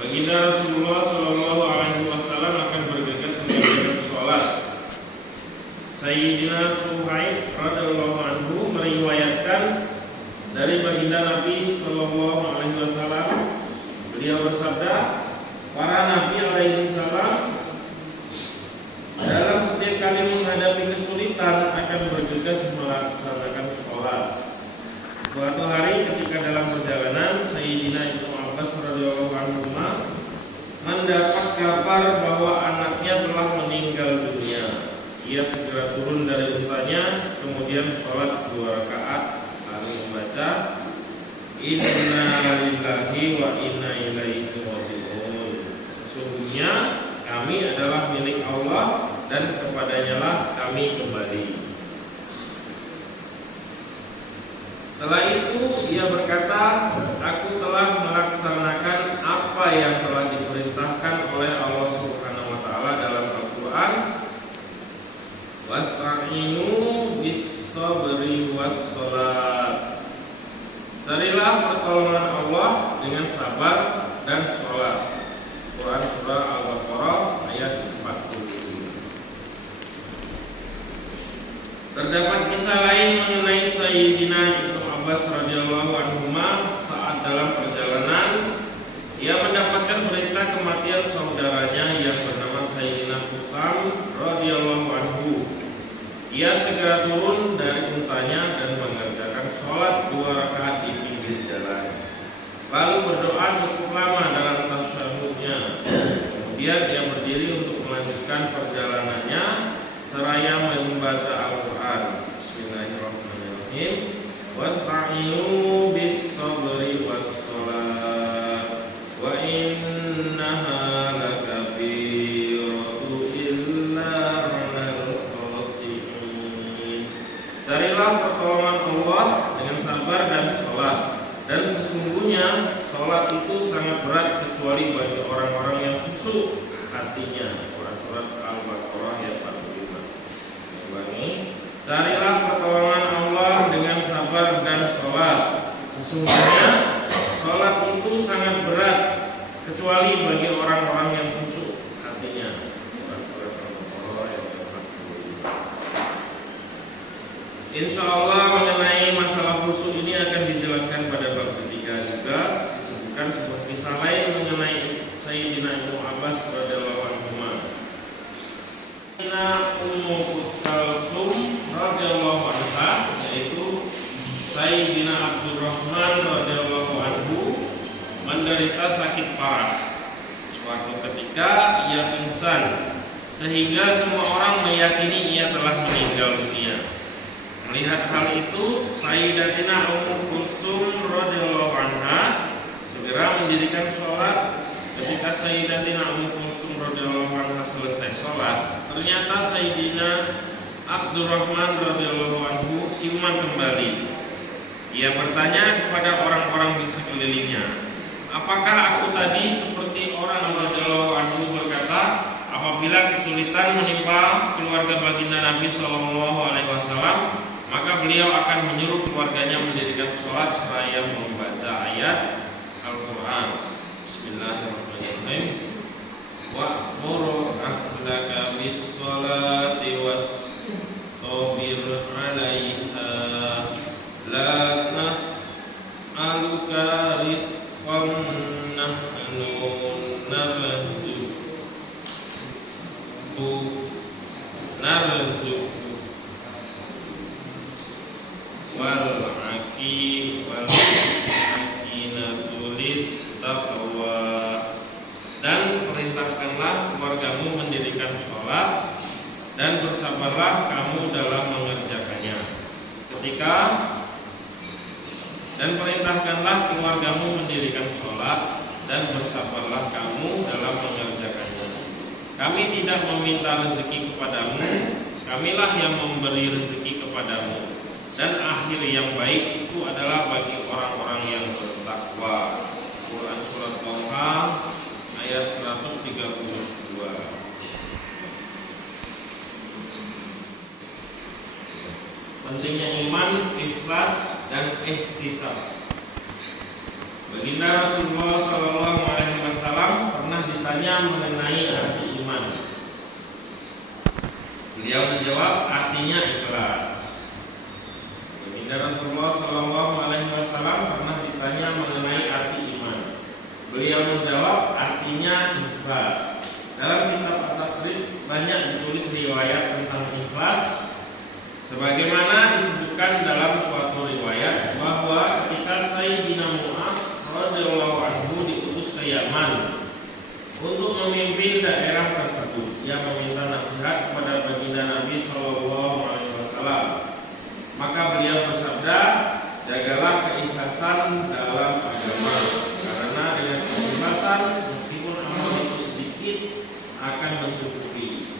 Baginda Rasulullah Shallallahu Alaihi Wasallam akan bergegas mengerjakan sholat. Sayyidina Suhaib radhiyallahu anhu meriwayatkan dari baginda Nabi Shallallahu Alaihi Wasallam, beliau bersabda, para Nabi Alaihi Salam dalam setiap kali menghadapi kesulitan akan bergegas melaksanakan sholat. Suatu hari ketika dalam perjalanan, Sayyidina Ibnu Abbas radhiyallahu anhu mendapat kabar bahwa anaknya telah meninggal dunia. Ia segera turun dari untanya, kemudian sholat 2 rakaat, lalu membaca Inna lillahi wa inna ilaihi raji'un. Sesungguhnya kami adalah milik Allah dan kepadanya lah kami kembali. Setelah itu ia berkata, aku telah melaksanakan apa yang telah diperintahkan oleh Allah Subhanahu wa taala dalam Al-Qur'an. Wasta'inu bis-sabri was-shalat. Carilah pertolongan Allah dengan sabar dan sholat. Quran surah Al-Baqarah ayat 40. Terdapat kisah lain mengenai Sayyidina Ibnu Abbas radhiyallahu anhu saat dalam perjalanan ia mendapatkan berita kematian saudaranya yang bernama Sayyidina Kusam radhiyallahu anhu. Ia segera turun dari untanya dan mengerjakan sholat 2 rakaat di pinggir jalan. Lalu berdoa cukup lama dalam tasyahudnya. Kemudian ia berdiri untuk melanjutkan perjalanannya seraya membaca Al-Quran. Bismillahirrahmanirrahim. Wasta'inu bis-sabri was-shalat wa innaha lakabiratu illa 'alal khashi'in. Carilah pertolongan Allah dengan sabar dan sholat, dan sesungguhnya sholat itu sangat berat kecuali bagi orang-orang yang khusyuk hatinya. Quran surat Al-Baqarah ayat 45. Carilah pertolongan Allah dengan sabar dan sholat. Sesungguhnya sholat itu sangat berat kecuali bagi orang-orang yang khusyuk hatinya. Quran surat Al-Baqarah ayat 45. Insya Allah mengenai masalah khusyuk ini akan dijelaskan pada bab ketiga juga. Disebutkan sebuah kisah lain mengenai Sayyidina Ibnu Abbas radhiyallahu anhu. Ummu Kulsum radhiyallahu anha, yaitu Sayyidina Abdurrahman radhiyallahu anhu, menderita sakit parah. Suatu ketika ia pingsan sehingga semua orang meyakini ia telah meninggal dunia. Melihat hal itu, Sayyidatina Ummu Kulsum radhiyallahu anha segera mendirikan sholat. Ketika Sayyidatina Ummu Kulsum radhiyallahu anha selesai sholat, ternyata Sayyidina Abdurrahman radhiyallahu anhu siuman kembali. Ia bertanya kepada orang-orang di sekelilingnya, apakah aku tadi seperti orang radhiyallahu anhu berkata, apabila kesulitan menimpa keluarga baginda Nabi Shallallahu Alaihi Wasallam, maka beliau akan menyuruh keluarganya mendirikan sholat seraya membaca ayat Al-Quran. Bismillahirrahmanirrahim. Wa'mur ahlaka bis-sholati wastabir 'alaiha la nas'aluka rizqan nahnu narzuquka wal akinatu lit-taqwa. Dan perintahkanlah keluargamu mendirikan sholat dan bersabarlah kamu dalam mengerjakannya. Dan perintahkanlah keluargamu mendirikan sholat dan bersabarlah kamu dalam mengerjakannya. Kami tidak meminta rezeki kepadamu, kamilah yang memberi rezeki kepadamu. Dan akhir yang baik itu adalah bagi orang-orang yang bertakwa. Quran surat Thaha ayat 132. Pentingnya iman, ikhlas, dan ihtisab. Baginda Rasulullah Sallallahu Alaihi Wasallam mengenai arti iman. Beliau menjawab, artinya ikhlas. Baginda Rasulullah Shallallahu Alaihi Wasallam pernah ditanya mengenai arti iman. Beliau menjawab, artinya ikhlas. Dalam kitab At-Taqrib banyak ditulis riwayat tentang ikhlas, sebagaimana disebutkan dalam suatu riwayat bahwa ketika Sayyidina Mu'adz radhiyallahu anhu diutus ke Yaman untuk memimpin daerah tersebut, ia meminta nasihat kepada baginda Nabi Shallallahu Alaihi Wasallam. Maka beliau bersabda, jagalah keikhlasan dalam agama, karena dengan keikhlasan meskipun amal itu sedikit akan mencukupi.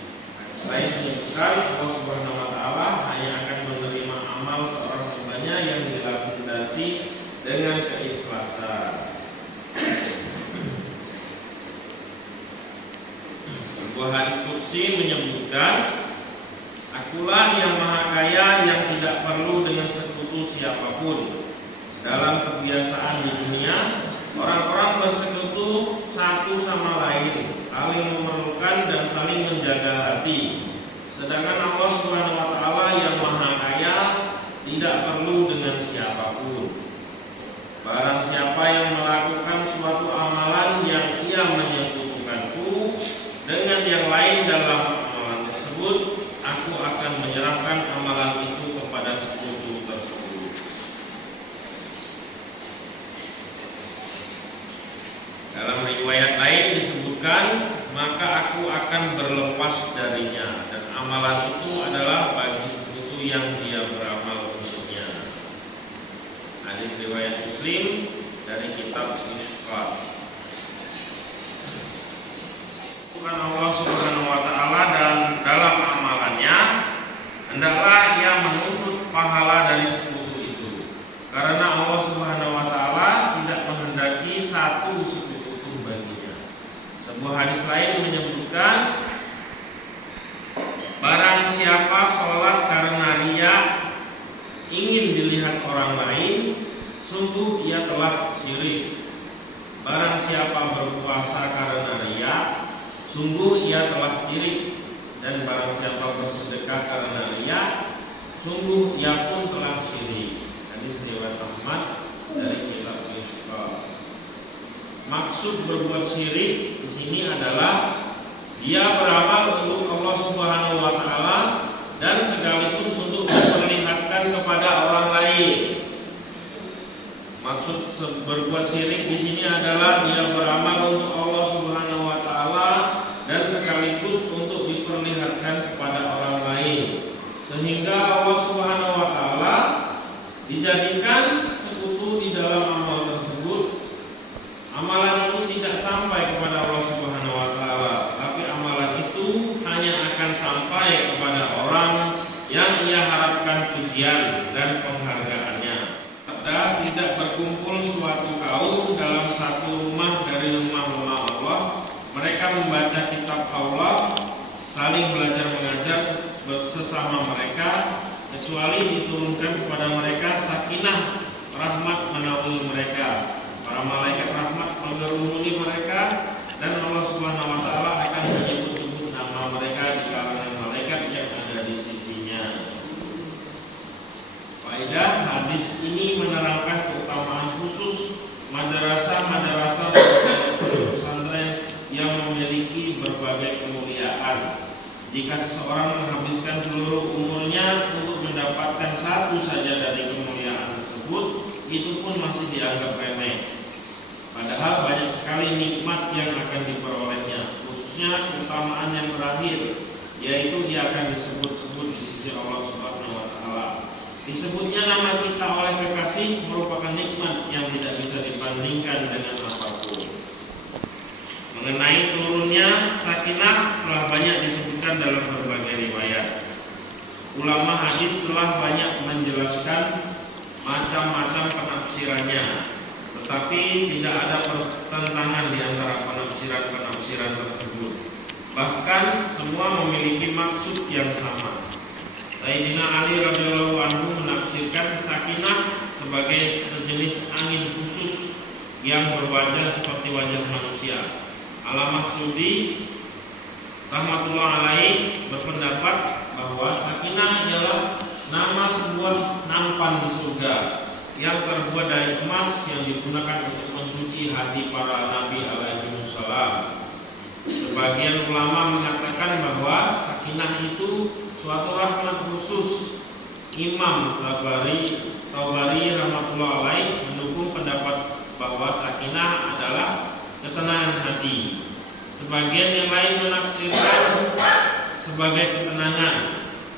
Selain menyebutkan Allah Subhanahu Wa Taala hanya akan menerima amal seorang hambanya yang dilandasi dengan keikhlasan. Sebuah hadis qudsi menyebutkan, akulah yang maha kaya yang tidak perlu dengan sekutu siapapun. Dalam kebiasaan di dunia, orang-orang bersekutu satu sama lain, saling memerlukan dan saling menjaga hati. Sedangkan Allah Subhanahu Wa Taala yang maha kaya tidak perlu dengan siapapun. Barang siapa yang melakukan suatu amalan yang ia menyekutukanku dengan yang lain dalam amalan tersebut, aku akan menyerahkan amalan itu kepada sekutu tersebut. Dalam riwayat lain disebutkan, maka aku akan berlepas darinya, dan amalan itu adalah bagi sekutu yang dia beramal untuknya. Hadis riwayat Muslim dari kitab Mishkat. Bukan Allah Subhanahu Wa Taala dan dalam amalannya hendaklah ia menuntut pahala dari sekutu itu, karena Allah Subhanahu Wa Taala tidak menghendaki satu sekutu pun baginya. Sebuah hadis lain menyebutkan, barang siapa sholat karena riya, ingin dilihat orang lain, sungguh ia telah syirik. Barang siapa berpuasa karena riya, sungguh ia telah syirik. Dan barang siapa bersedekah karena riya, sungguh ia pun telah syirik. Hadis riwayat Ahmad dari kitab Mishkat. Maksud berbuat syirik di sini adalah dia beramal untuk Allah Subhanahu Wa Taala dan sekaligus untuk memperlihatkan kepada orang lain. Maksud berbuat syirik di sini adalah dia beramal untuk Allah Subhanahu Wa Taala dan sekaligus untuk diperlihatkan kepada orang lain, sehingga Allah Subhanahu Wa Taala dijadikan sekutu di dalam amal tersebut. Amalan itu tidak sampai kepada Allah Subhanahu Wa Taala, tapi amalan itu hanya akan sampai kepada orang yang ia harapkan pujian dan penghargaannya. Tidak berkumpul suatu kaum dalam satu rumah dari rumah-rumah Allah. Mereka membaca kitab Allah, saling belajar mengajar sesama mereka, kecuali diturunkan kepada mereka sakinah, rahmat menaungi mereka. Para malaikat rahmat mengerumuni mereka, dan Allah Subhanahu Wa Taala akan menyebut-nyebut nama mereka di kalangan malaikat yang ada di sisinya. Faedah hadis ini menerangkan keutamaan khusus madrasah-madrasah pesantren yang memiliki berbagai kemuliaan. Jika seseorang menghabiskan seluruh umurnya untuk mendapatkan satu saja dari kemuliaan tersebut, itu pun masih dianggap remeh. Padahal banyak sekali nikmat yang akan diperolehnya, khususnya keutamaan yang berakhir, yaitu dia akan disebut-sebut di sisi Allah Subhanahu Wa Taala. Disebutnya nama kita oleh kekasih merupakan nikmat yang tidak bisa dibandingkan dengan apapun. Mengenai turunnya sakinah telah banyak disebutkan dalam berbagai riwayat. Ulama hadis telah banyak menjelaskan macam-macam penafsirannya, tetapi tidak ada pertentangan di antara penafsiran-penafsiran tersebut. Bahkan semua memiliki maksud yang sama. Sayyidina Ali radhiyallahu anhu menafsirkan sakinah sebagai sejenis angin khusus yang berwajah seperti wajah manusia. Al-Maksudi rahmatullah alaih berpendapat bahwa sakinah adalah nama sebuah nampan di surga yang terbuat dari emas yang digunakan untuk mencuci hati para nabi alaihi salam. Sebagian ulama mengatakan bahwa sakinah itu suatu rahmat khusus. Imam Tabari rahmatullah alaih mendukung pendapat bahwa sakinah adalah ketenangan hati. Sebagian yang lain menafsirkan sebagai ketenangan,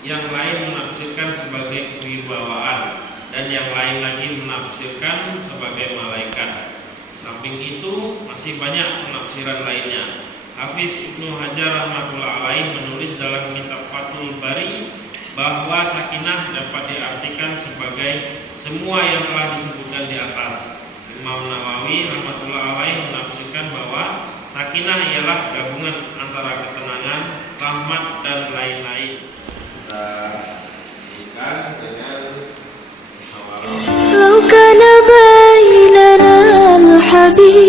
yang lain menafsirkan sebagai kewibawaan, dan yang lain lagi menafsirkan sebagai malaikat. Samping itu masih banyak penafsiran lainnya. Hafiz Ibnu Hajar rahmatullah alaih menulis dalam kitab Fathul Bari bahwa sakinah dapat diartikan sebagai semua yang telah disebutkan di atas. Imam Nawawi rahmatullah alaih menafsirkan bahwa sakinah ialah gabungan antara ketenangan, rahmat, dan lain-lain. Kita ikan dengan لو كان بيننا الحبيب